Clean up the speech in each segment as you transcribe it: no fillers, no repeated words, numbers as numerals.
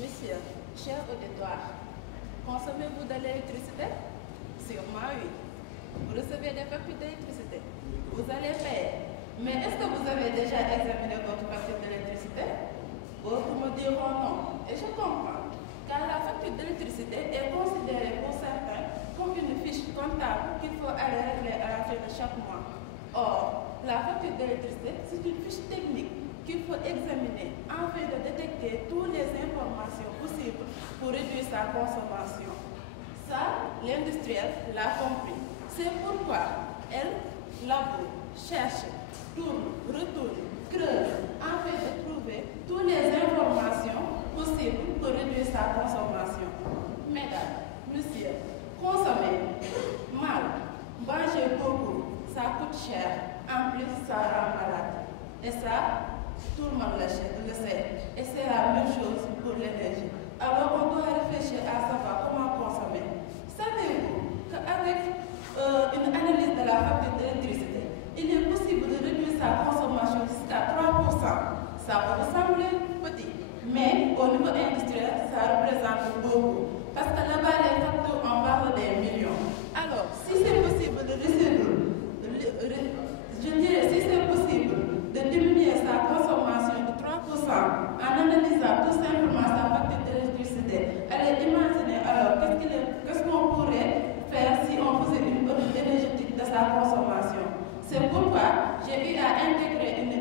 Monsieur, cher auditoire, consommez-vous de l'électricité? Sûrement oui. Vous recevez des factures d'électricité? Vous allez payer. Mais est-ce que vous avez déjà examiné votre facture d'électricité? D'autres me diront non. Et je comprends. Car la facture d'électricité est considérée pour certains comme une fiche comptable qu'il faut aller régler à la fin de chaque mois. Or, la facture d'électricité, c'est une fiche technique qu'il faut examiner afin de détecter toutes les informations possibles pour réduire sa consommation. Ça, l'industriel l'a compris. C'est pourquoi elle laboure, cherche, tourne, retourne, creuse, afin de trouver toutes les informations possibles pour réduire sa consommation. Mesdames, messieurs, consommer mal, manger beaucoup, ça coûte cher, en plus ça rend malade. Et ça, tout le monde le sait. Et c'est la même chose pour l'énergie. Alors on doit réfléchir à savoir comment consommer. Savez-vous qu'avec une analyse de la facture d'électricité, il est possible de réduire sa consommation jusqu'à 3%. Ça peut vous sembler petit, mais au niveau industriel, ça représente beaucoup. Parce que là-bas, les factures, on parle des millions. Alors, si c'est possible de réduire, je dirais, si c'est possible de diminuer sa consommation de 3% en analysant tout simplement sa facture d'électricité, allez imaginer alors qu'est-ce qu'on pourrait faire si on faisait une audit énergétique de sa consommation. C'est pourquoi j'ai eu à intégrer une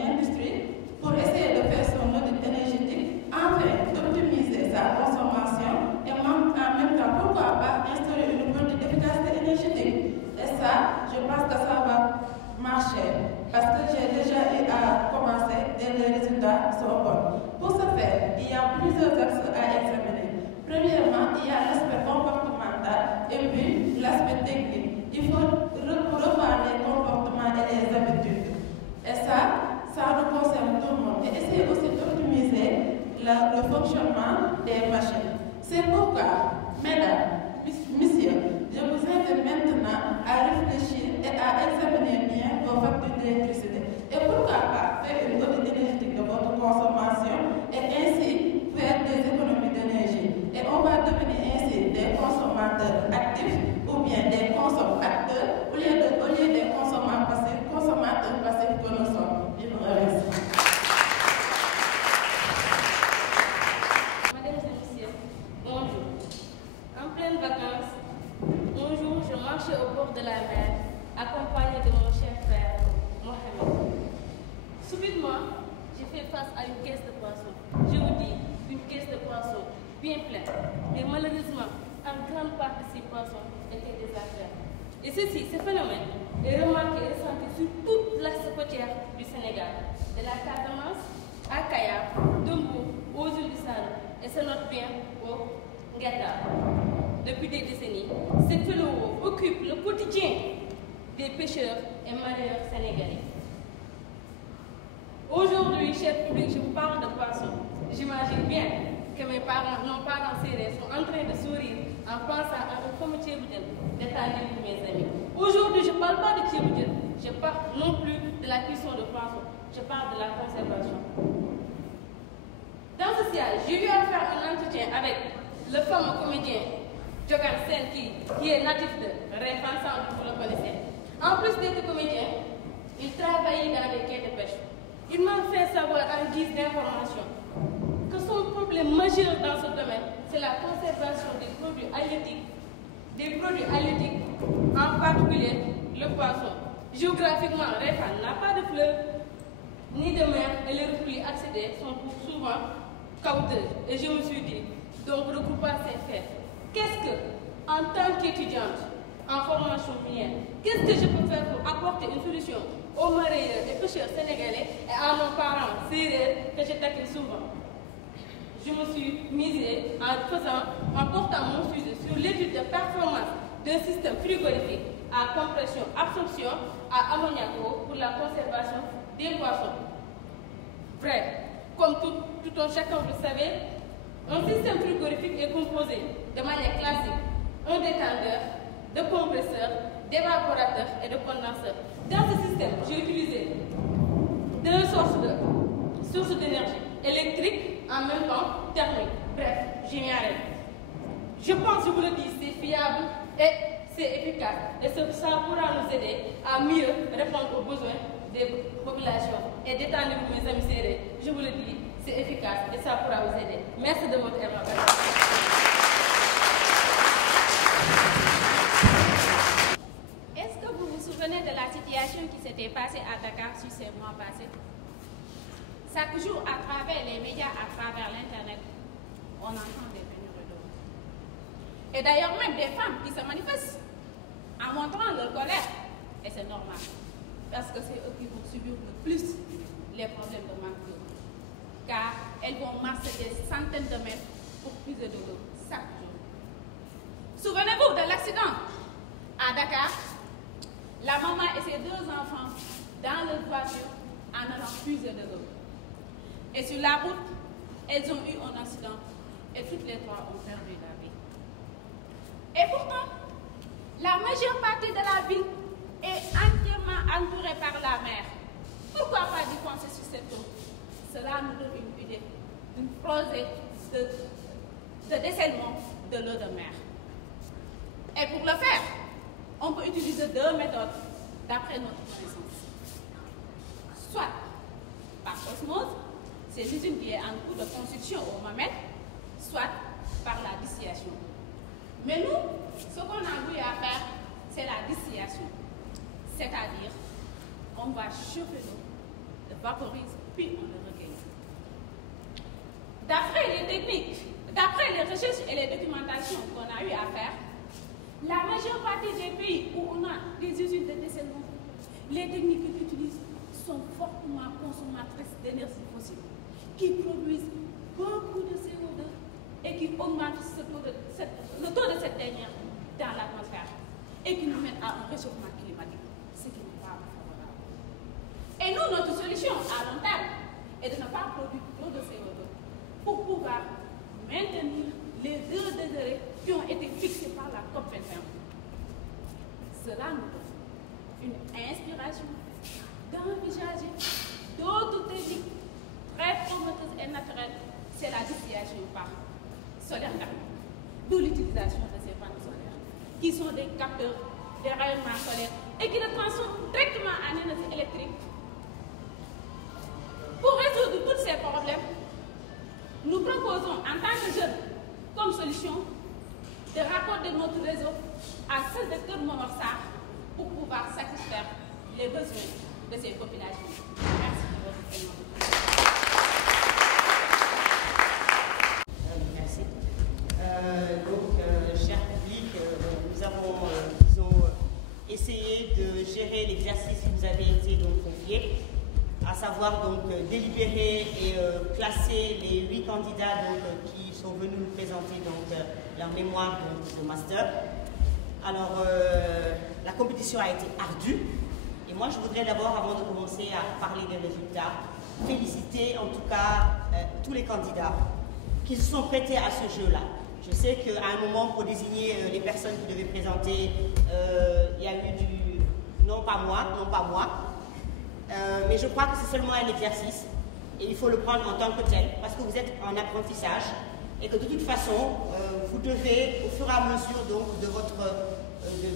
industrie pour essayer de faire son audit énergétique afin d'optimiser sa consommation et en même temps, pourquoi pas instaurer une politique d'efficacité énergétique. Et ça, je pense que ça va marcher parce que j'ai déjà eu à commencer et les résultats sont bons. Pour ce faire, il y a plusieurs axes à examiner. Premièrement, il y a l'aspect comportemental et puis l'aspect technique. Il faut revoir les comportements et les habitudes. Et ça nous concerne tout le monde. Et essayer aussi d'optimiser le fonctionnement des machines. C'est pourquoi, mesdames, messieurs, je vous invite maintenant à réfléchir et à examiner bien vos factures d'électricité. Et pourquoi pas faire une audit énergétique de votre consommation et ainsi faire des économies d'énergie. Et on va devenir ainsi des consommateurs actifs ou bien des consommateurs au lieu des consommateurs passifs que nous sommes. Je vous remercie. Mesdames et messieurs, bonjour. En pleine vacances, un jour je marchais au bord de la mer, accompagné de mon cher frère, Mohamed. Subitement, j'ai fait face à une caisse de poissons. Je vous dis, une caisse de poissons bien pleine. Mais malheureusement, en grande partie de ces poissons étaient des affaires. Et ce phénomène est remarqué et ressenti sur toute l'axe côtière du Sénégal, de la Casamance à Kayar, d'Umbo aux îles du Saloum, et se note bien au Ngeda. Depuis des décennies, ces fléaux occupent le quotidien des pêcheurs et mareyeurs sénégalais. Aujourd'hui, cher public, je vous parle de poissons. J'imagine bien que nos parents sérieux sont en train de sourire en pensant à un fameux tchéboudiel détaillé pour mes amis. Aujourd'hui, je ne parle pas de tchéboudiel, je parle non plus de la cuisson de poissons, je parle de la conservation. Dans ce siège, j'ai eu à faire un entretien avec le fameux comédien Djogan Sen qui est natif de Référence, vous le connaissez. En plus d'être comédien, il travaillait dans les quais de pêche. Il m'a fait savoir en guise d'information que son problème majeur dans ce domaine, c'est la conservation des produits halieutiques. Des produits halieutiques, en particulier le poisson. Géographiquement, Réfan n'a pas de fleuve ni de mer et les reflux accédés sont souvent coûteux. Et je me suis dit, donc regroupant ces faits, qu'est-ce que, en tant qu'étudiante en formation minière, qu'est-ce que je peux faire pour apporter une solution aux mareyeurs et pêcheurs sénégalais et à nos parents sérieux que je taquine souvent? Je me suis misée en portant mon sujet sur l'étude de performance d'un système frigorifique à compression absorption à ammoniaco pour la conservation des poissons. Bref, comme tout un chacun vous le savez, un système frigorifique est composé de manière classique, un détendeur, de compresseurs, d'évaporateurs et de condenseurs. Dans ce système, j'ai utilisé deux sources d'énergie, électrique en même temps thermique. Bref, je m'y arrête. Je pense, je vous le dis, c'est fiable et c'est efficace. Et ça pourra nous aider à mieux répondre aux besoins des populations. Et détendez-vous, mes amis serrés, je vous le dis, c'est efficace et ça pourra vous aider. Merci de votre évaluation. Est-ce que vous vous souvenez de la situation qui s'était passée à Dakar sur ces mois passés? Chaque jour, à travers les médias, à travers l'Internet, on entend des pénuries d'eau. Et d'ailleurs, même des femmes qui se manifestent en montrant leur colère. Et c'est normal, parce que c'est eux qui vont subir le plus les problèmes de manque d'eau. Car elles vont marcher des centaines de mètres pour puiser de l'eau chaque jour. Souvenez-vous de l'accident à Dakar. La maman et ses 2 enfants dans leur voiture en allant puiser de l'eau. Et sur la route, elles ont eu un accident et toutes les 3 ont perdu la vie. Et pourtant, la majeure partie de la ville est entièrement entourée par la mer. Pourquoi pas dépenser sur cette eau? Cela nous donne une idée d'une projet de dessalement de l'eau de mer. Et pour le faire, on peut utiliser 2 méthodes d'après notre connaissance. Soit par osmose, c'est l'usine qui est en cours de construction au moment, soit par la distillation. Mais nous, ce qu'on a voulu à faire, c'est la distillation. C'est-à-dire, on va chauffer l'eau, le vaporise, puis on le recueille. D'après les techniques, d'après les recherches et les documentations qu'on a eu à faire, la majeure partie des pays où on a des usines de dessalement, les techniques qu'ils utilisent sont fortement consommatrices d'énergie fossile, qui produisent beaucoup de CO2 et qui augmentent le taux de cette dernière dans l'atmosphère et qui nous mettent à un réchauffement climatique, ce qui n'est pas favorable. Et nous, notre solution à long terme est de ne pas produire trop de CO2 pour pouvoir maintenir les 2 degrés qui ont été fixés par la COP21. Cela nous donne une inspiration d'envisager d'autres techniques très prometteuses et naturelles. C'est la distillation par solaire thermique, d'où l'utilisation de ces panneaux solaires, qui sont des capteurs des rayonnements solaires et qui le transforment directement en énergie électrique. Pour résoudre tous ces problèmes, nous proposons en tant que jeunes, comme solution, de raccorder notre réseau à ceux de Keur Momar Sarr pour pouvoir satisfaire les besoins de ces populations. Merci de votre attention. Merci. Cher public, nous avons essayé de gérer l'exercice qui nous avait été confié, à savoir délibérer et classer les 8 candidats qui sont venus nous présenter leur mémoire de master. Alors, la compétition a été ardue et moi je voudrais d'abord, avant de commencer à parler des résultats, féliciter en tout cas tous les candidats qui se sont prêtés à ce jeu-là. Je sais qu'à un moment, pour désigner les personnes qui devaient présenter, il y a eu du non pas moi, mais je crois que c'est seulement un exercice et il faut le prendre en tant que tel parce que vous êtes en apprentissage et que de toute façon, vous devez, au fur et à mesure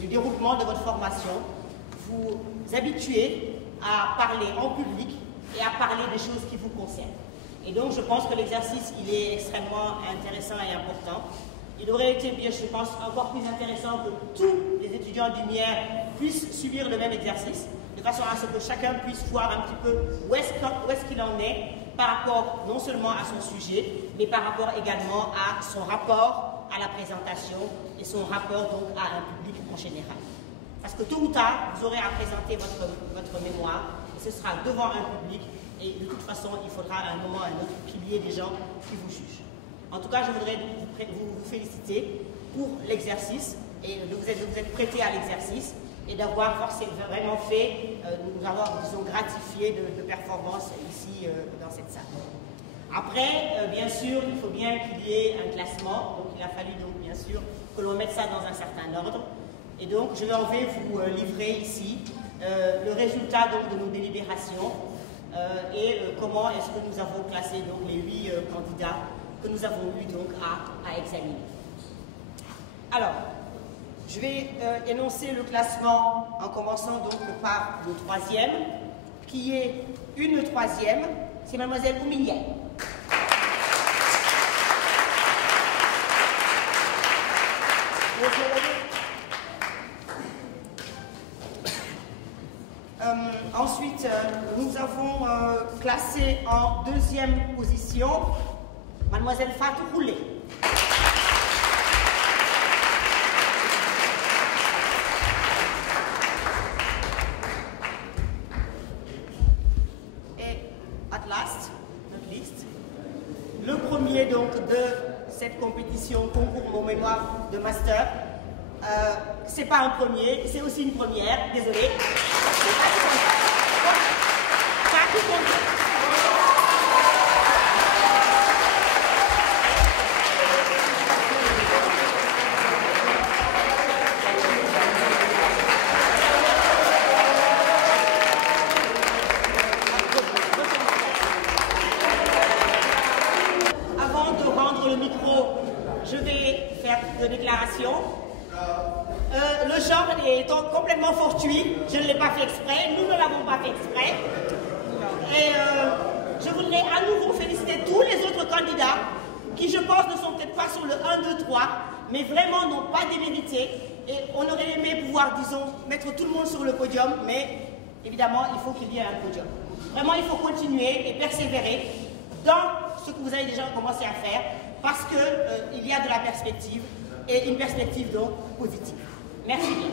du déroulement de votre formation, vous habituer à parler en public et à parler des choses qui vous concernent. Et donc, je pense que l'exercice, il est extrêmement intéressant et important. Il aurait été, bien, je pense, encore plus intéressant que tous les étudiants d'Unière puissent subir le même exercice, de façon à ce que chacun puisse voir un petit peu où est-ce qu'il en est par rapport non seulement à son sujet, mais par rapport également à son rapport à la présentation et son rapport donc à un public en général. Parce que tôt ou tard, vous aurez à présenter votre mémoire, et ce sera devant un public, et de toute façon, il faudra à un moment ou à un autre pilier des gens qui vous jugent. En tout cas, je voudrais vous féliciter pour l'exercice, et de vous être prêté à l'exercice, et d'avoir vraiment fait, nous avoir, disons, gratifié de performances ici dans cette salle. Après, bien sûr, il faut bien qu'il y ait un classement, donc il a fallu donc bien sûr que l'on mette ça dans un certain ordre. Et donc, je vais vous livrer ici le résultat donc, de nos délibérations. et comment est-ce que nous avons classé donc, les 8 candidats que nous avons eu donc à examiner. Alors, je vais énoncer le classement en commençant donc par le 3e, qui est une 3e, c'est mademoiselle Oumilienne. Ensuite, nous avons classé en 2e position mademoiselle Fatou Roulé. Le premier donc de cette compétition concours mon mémoire de master, c'est pas un premier, c'est aussi une première, désolé. Le genre est complètement fortuit, je ne l'ai pas fait exprès, nous ne l'avons pas fait exprès. Et je voudrais à nouveau féliciter tous les autres candidats qui, je pense, ne sont peut-être pas sur le 1, 2, 3, mais vraiment n'ont pas démérité. Et on aurait aimé pouvoir, disons, mettre tout le monde sur le podium, mais évidemment, il faut qu'il y ait un podium. Vraiment, il faut continuer et persévérer dans ce que vous avez déjà commencé à faire, parce qu'il y a de la perspective, et une perspective donc positive. Merci bien.